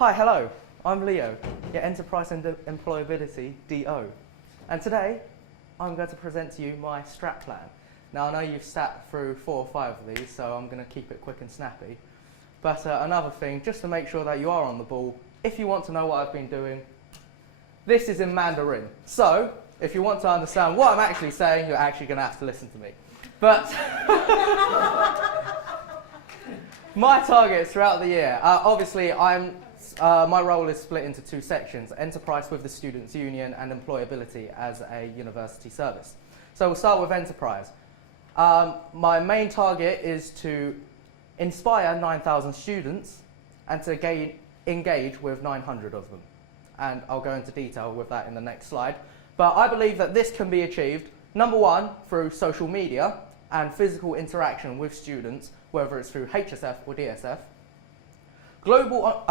Hi, hello, I'm Leo, your Enterprise and Employability DO. And today, I'm going to present to you my strat plan. Now, I know you've sat through 4 or 5 of these, so I'm going to keep it quick and snappy. But another thing, just to make sure that you are on the ball, if you want to know what I've been doing, this is in Mandarin. So, if you want to understand what I'm actually saying, you're actually going to have to listen to me. But my targets throughout the year, obviously my role is split into 2 sections, Enterprise with the Students' Union and Employability as a university service. So we'll start with Enterprise. My main target is to inspire 9,000 students and to engage with 900 of them. And I'll go into detail with that in the next slide. But I believe that this can be achieved, number 1, through social media and physical interaction with students, whether it's through HSF or DSF. Global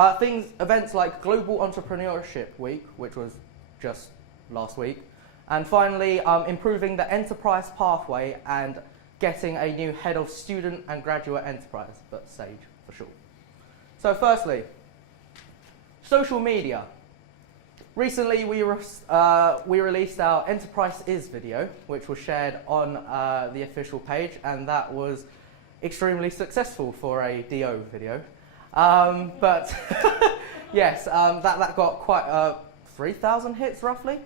events like Global Entrepreneurship Week, which was just last week. And finally, improving the enterprise pathway and getting a new head of student and graduate enterprise, but SAGE for short. So firstly, social media. Recently, we released our Enterprise Is video, which was shared on the official page, and that was extremely successful for a DO video. But yes, that got quite 3,000 hits roughly.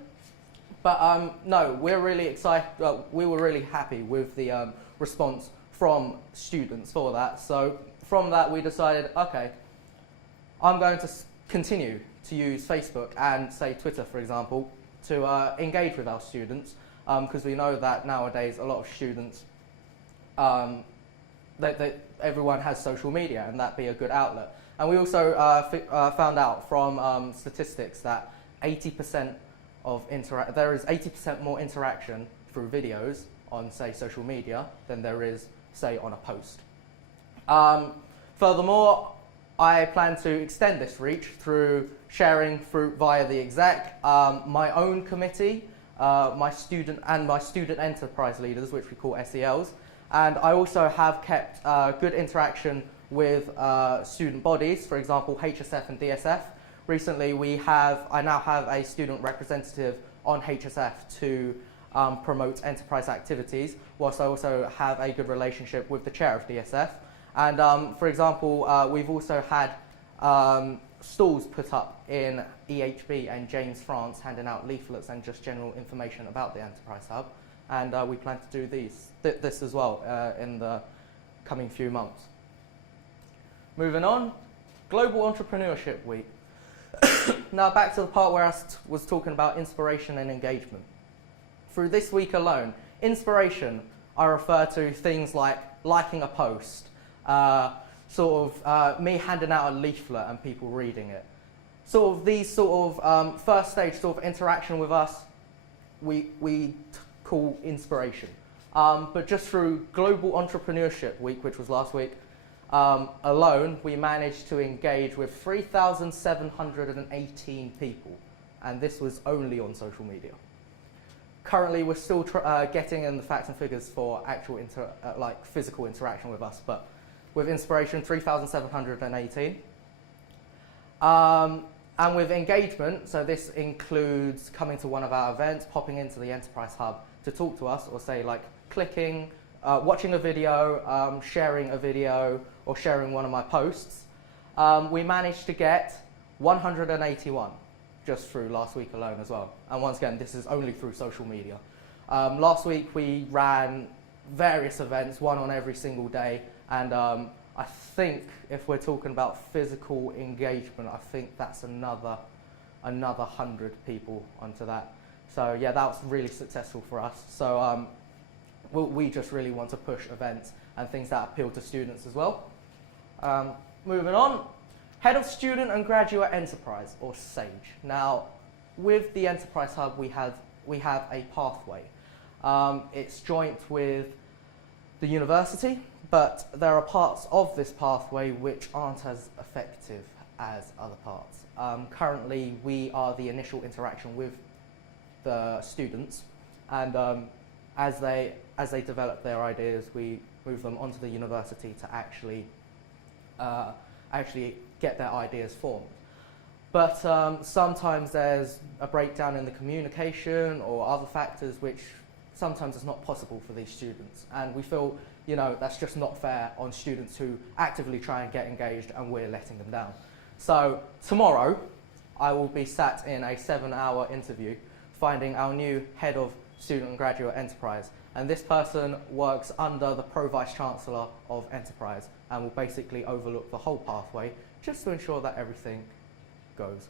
But no, we're really excited. We were really happy with the response from students for that. So from that, we decided, okay, I'm going to continue to use Facebook and say Twitter, for example, to engage with our students, because we know that nowadays a lot of students, everyone has social media, and that'd be a good outlet. And we also found out from statistics that 80% there is 80% more interaction through videos on, say, social media than there is, say, on a post. Furthermore, I plan to extend this reach through sharing via the exec, my own committee, my student enterprise leaders, which we call SELs, and I also have kept good interaction with student bodies, for example, HSF and DSF. Recently, I now have a student representative on HSF to promote enterprise activities, whilst I also have a good relationship with the chair of DSF. And for example, we've also had stalls put up in EHB and James, France, handing out leaflets and just general information about the Enterprise Hub. And we plan to do this as well in the coming few months. Moving on, Global Entrepreneurship Week. Now back to the part where I was talking about inspiration and engagement. Through this week alone, inspiration, I refer to things like liking a post, me handing out a leaflet and people reading it. These first stage sort of interaction with us, we call inspiration. But just through Global Entrepreneurship Week, which was last week, alone, we managed to engage with 3,718 people, and this was only on social media. Currently, we're still getting in the facts and figures for actual physical interaction with us, but with inspiration, 3,718. And with engagement, so this includes coming to one of our events, popping into the Enterprise Hub to talk to us, or say like clicking, watching a video, sharing a video, or sharing one of my posts. We managed to get 181 just through last week alone as well. And once again, this is only through social media. Last week we ran various events, one on every single day, and I think if we're talking about physical engagement, I think that's another 100 people onto that. So yeah, that was really successful for us. So we just really want to push events and things that appeal to students as well. Moving on, Head of Student and Graduate Enterprise, or SAGE. Now, with the Enterprise Hub, we have a pathway. It's joint with the university, but there are parts of this pathway which aren't as effective as other parts. Currently, we are the initial interaction with the students, and as they develop their ideas, we move them onto the university to actually get their ideas formed. But sometimes there's a breakdown in the communication or other factors which sometimes it's not possible for these students. And we feel, you know, that's just not fair on students who actively try and get engaged and we're letting them down. So tomorrow, I will be sat in a 7-hour interview finding our new head of student and graduate enterprise. And this person works under the Pro-Vice-Chancellor of Enterprise and will basically overlook the whole pathway just to ensure that everything goes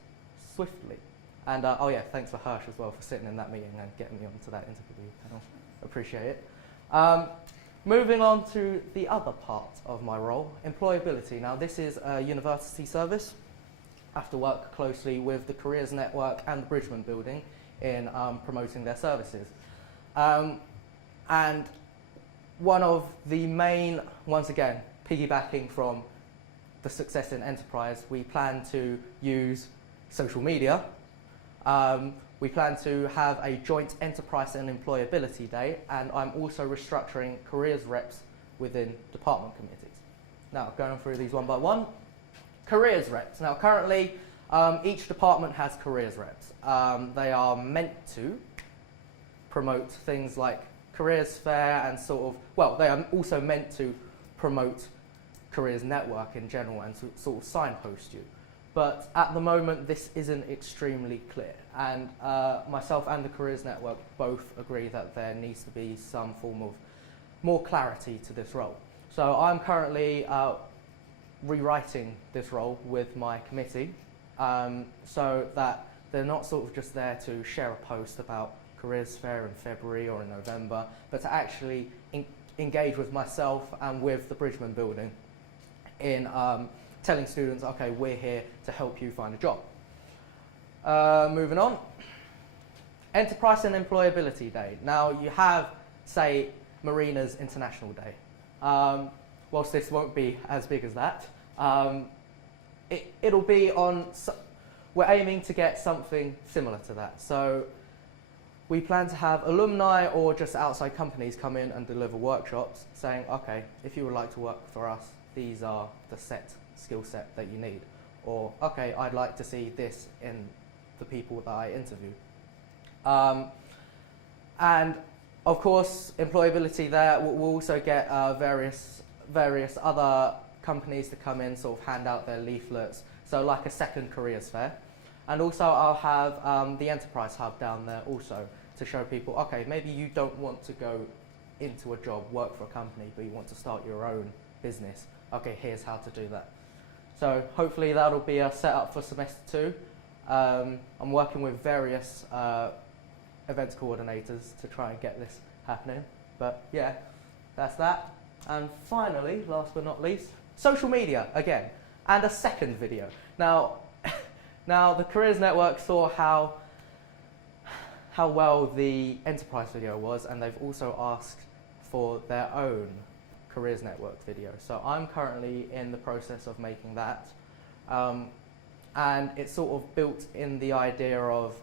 swiftly. And oh yeah, thanks for Hirsch as well for sitting in that meeting and getting me onto that interview panel. Appreciate it. Moving on to the other part of my role, employability. Now this is a university service. I have to work closely with the Careers Network and the Bridgman Building in promoting their services. And one of the main, once again, piggybacking from the success in enterprise, we plan to use social media. We plan to have a joint enterprise and employability day, and I'm also restructuring careers reps within department committees. Now, going through these one by one. Careers reps. Now, currently, each department has careers reps. They are meant to promote things like careers fair and sort of, well, they are also meant to promote careers network in general and to sort of signpost you. But at the moment, this isn't extremely clear. And myself and the Careers Network both agree that there needs to be some form of more clarity to this role. So I'm currently rewriting this role with my committee so that they're not sort of just there to share a post about Careers Fair in February or in November, but to actually engage with myself and with the Bridgman Building in telling students, okay, we're here to help you find a job. Moving on. Enterprise and Employability Day. Now you have, say, Marina's International Day. Whilst this won't be as big as that, it'll be on, we're aiming to get something similar to that. So we plan to have alumni or just outside companies come in and deliver workshops saying, okay, if you would like to work for us, these are the skill set that you need. Or, okay, I'd like to see this in the people that I interview. And of course, employability there, we'll also get various other companies to come in, sort of hand out their leaflets, so like a second careers fair. And also I'll have the Enterprise Hub down there also to show people, okay, maybe you don't want to go into a job, work for a company, but you want to start your own business. Okay, here's how to do that. So hopefully that'll be a setup for semester 2. I'm working with various events coordinators to try and get this happening. But yeah, that's that. And finally, last but not least, social media again, and a second video. Now, the Careers Network saw how well the Enterprise video was, and they've also asked for their own Careers Network video. So I'm currently in the process of making that. And it's sort of built in the idea of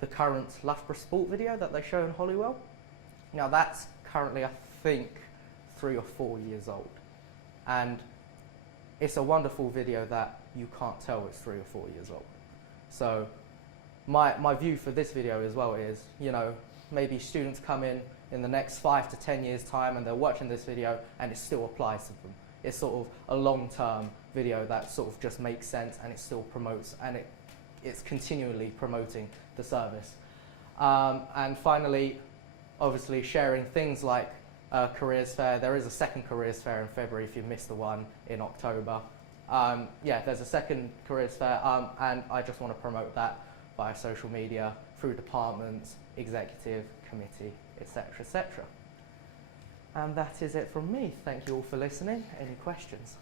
the current Loughborough Sport video that they show in Holywell. Now that's currently, I think, 3 or 4 years old. And it's a wonderful video that you can't tell it's 3 or 4 years old. So my view for this video as well is, you know, maybe students come in the next 5 to 10 years time and they're watching this video and it still applies to them. It's sort of a long-term video that sort of just makes sense and it still promotes, and it's continually promoting the service. And finally, obviously sharing things like Careers Fair. There is a second Careers Fair in February if you missed the one in October. Yeah, there's a second Careers Fair and I just want to promote that via social media, through departments, executive, committee, etc., etc. And that is it from me. Thank you all for listening. Any questions?